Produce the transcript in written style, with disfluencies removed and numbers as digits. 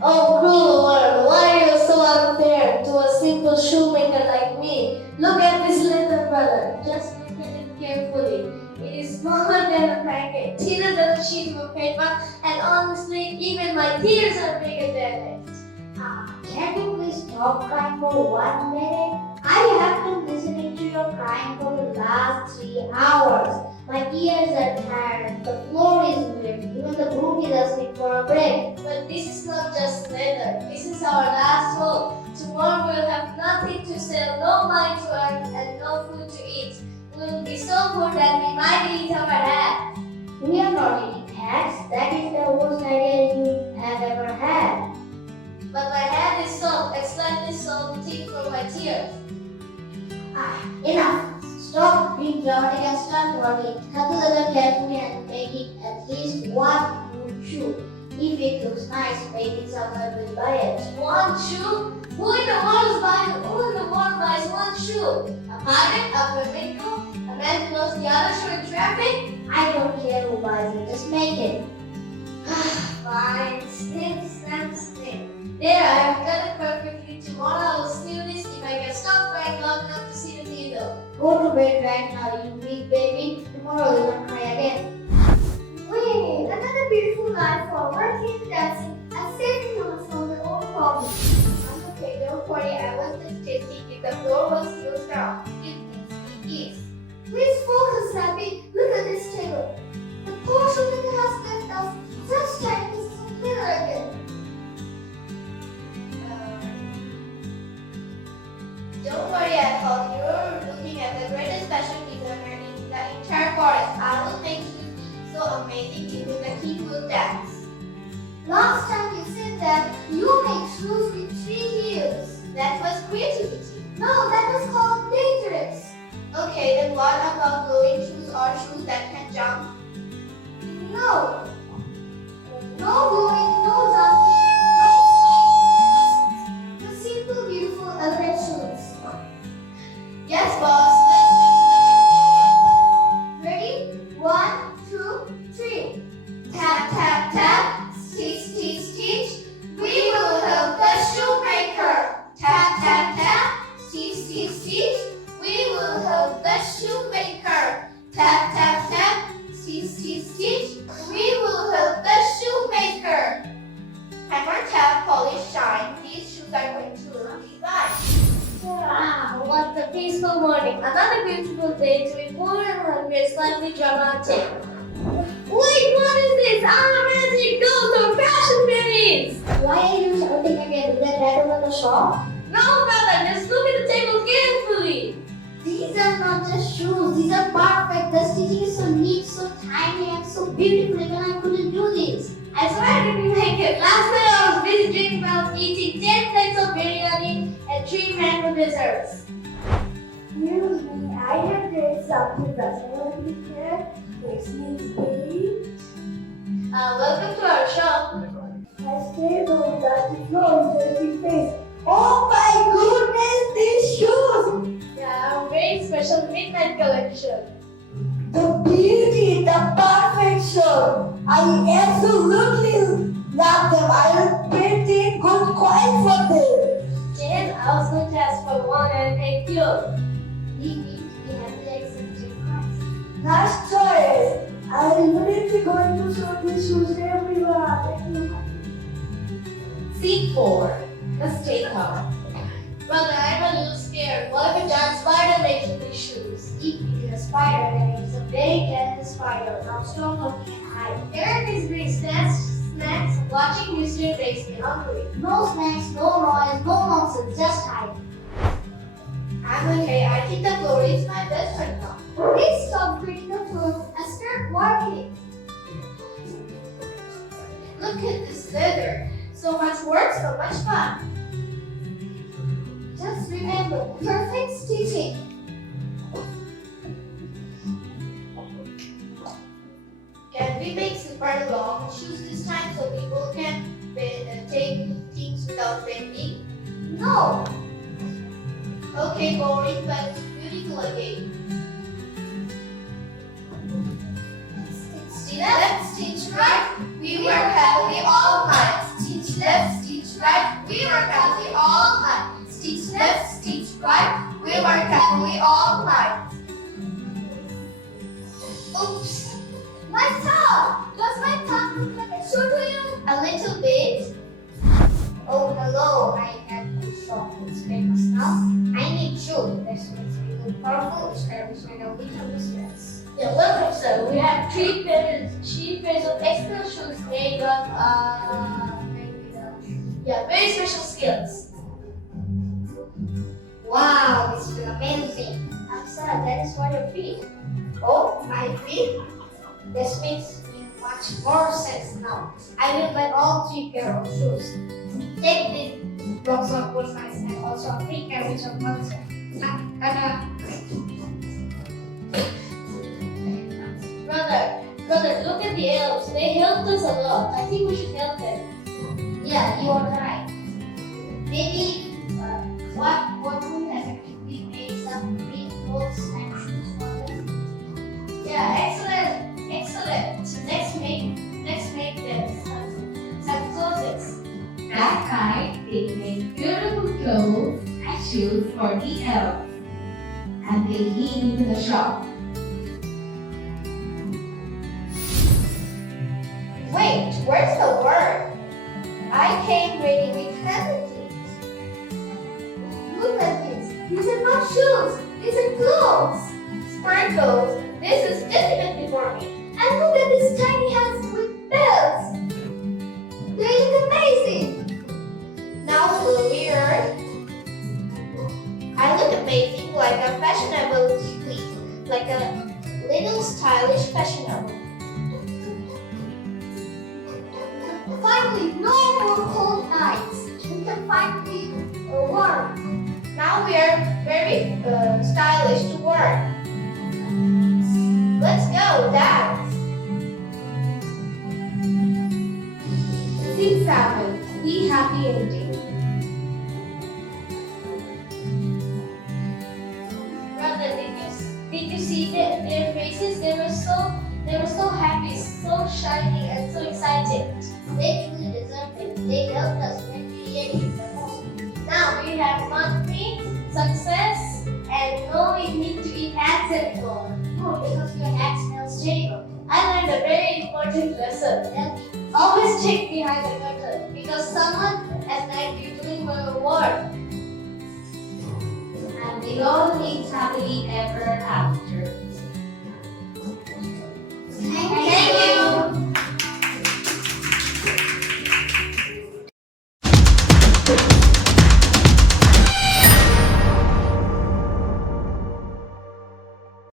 Oh, cruel world, why are you so unfair to a simple shoemaker like me? Look at this little brother. Just look at it carefully. It is smaller than a pancake, thinner than a sheet of paper, and honestly, even my tears are bigger than it. Can you please stop crying for 1 minute? I have been listening to your crying for the last 3 hours. My ears are tired, the floor is wet, even the broom is asking for a break. But this is not just leather. This is our last hope. Tomorrow we'll have nothing to sell, no money to earn, and no food to eat. We'll be so poor that we might eat our hat. We are not eating hats. That is the worst idea you have ever had. But my hat is soaked and slightly salty from my tears. Enough. Stop being dramatic and start working. Cut the leather carefully and make it at least one good shoe. If it looks nice, maybe someone will buy it. One shoe? Who in the world buys one shoe? A pirate, a flamingo, a man who lost the other shoe in traffic? I don't care who buys it, just make it. Fine. Snip, snap, snip. There, I have done it perfectly. Tomorrow I will steal this if I can stop crying long enough to see the needle. Go to bed right now, you weak baby. Tomorrow you won't cry again. Wait, another beautiful night for working, dancing, and saving you from your own problems. I'm okay, don't worry. I was just testing if the floor was still strong. It is. Please focus, Happy. Look at this table. The portion that has left us just time is clear again. Don't worry, I thought you were looking at the greatest fashion designer in the entire forest. I will make you so amazing even the king will dance. Last time you said that you make shoes with 3 heels. That was creativity. No, that was called dangerous. Okay, then what about glowing shoes or shoes that can jump? No. No going, no jumping, no sliding. The simple, beautiful, elegant shoes. Yes, boss. Ready? 1, 2, 3. Tap, tap, tap. Stitch, stitch, stitch. We will help the shoemaker. Tap, tap, tap. Stitch, stitch, stitch. We will help the shoemaker. Tap, tap, tap. Stitch, stitch, stitch. We will help the shoemaker. Hammer, tap, polish, shine. These shoes are going to look nice. Wow, what a peaceful morning. Another beautiful day to be poor and hungry and slightly dramatic. Wait, what is this? Magic gold or fashion pennies! Why are you shouting again? Is that right over the shop? No, brother, just look at the table carefully. These are not just shoes, these are perfect. The stitching is so neat, so tiny, and so beautiful. Even I couldn't do this. I swear I didn't make it. Last night I was busy dreaming about eating 10 plates of biryani and 3 mango desserts. Excuse me, I have read something that's already here. This means wait. Welcome to our shop. I stayed on dusty floor with dirty face. Oh my goodness, these shoes! Yeah, our very special midnight collection. The beauty, the perfection. I absolutely love them. I will pay 10 good coins for them. Jen, I was going to ask for one and thank you. We have to accept your price. Nice choice. I am immediately going to show these shoes everywhere. Thank you. Scene 4. The steakhouse. Brother, I'm a little scared. What if a giant spider makes these shoes? If it is a spider, then it's a very dangerous spider. Now stop looking and hide. Eric is bring snacks. Watching history makes me hungry. No snacks, no noise, no nonsense, just hide. I'm okay. I think the floor is my best friend now. Please stop breaking the floor and start working. Look at this leather. So much work, so much fun. Just remember, perfect stitching. Can we make super long shoes this time so people can take things without bending? No. Okay, boring, but it's beautiful again. Stitch left, stitch right. We were work happily all night. Stitch left, stitch right. We work happily all night. Oops! My tongue! Does my tongue look like a shoe to you? A little bit. Oh, hello. I have a short newspapers now. I need shoes. This makes me look powerful, stylish, and a little business. Yeah, welcome, sir. We have three pairs of extra shoes made of very special skills. Wow, this is amazing. Sir, that is for your feet. Oh, my feet? This makes much more sense now. I will buy all three pairs of shoes. Take this box of good size and also a free carriage of monster. Brother, look at the elves. They helped us a lot. I think we should help them. Yeah, you are right. Maybe what we have actually made some free clothes and shoes for them. Yeah, excellent. So let's make them some clothes. That night, they made beautiful clothes and shoes for the elves, and they hid into the shop. Wait, where's the word? I came ready with everything. Look at this. These are not shoes. These are clothes. Sparkles. This is definitely for me. And look at these tiny hands with bells. They look amazing. Now I look amazing, like a fashionable tweet, like a little stylish fashionable. Finally, no more cold nights. We can finally warm. Now we are very stylish to work. Let's go, dance. Sing seven. Be happy ending. Brother, did you see their faces? They were so happy, so shiny, and so excited. They truly deserve it. They helped us when we needed the most. Now we have money, success, and no need to eat hats anymore. No, because your hat smells terrible. I learned a very important lesson. And always check behind the curtain because someone might be doing your work. And they all lived happily ever after. Thank you.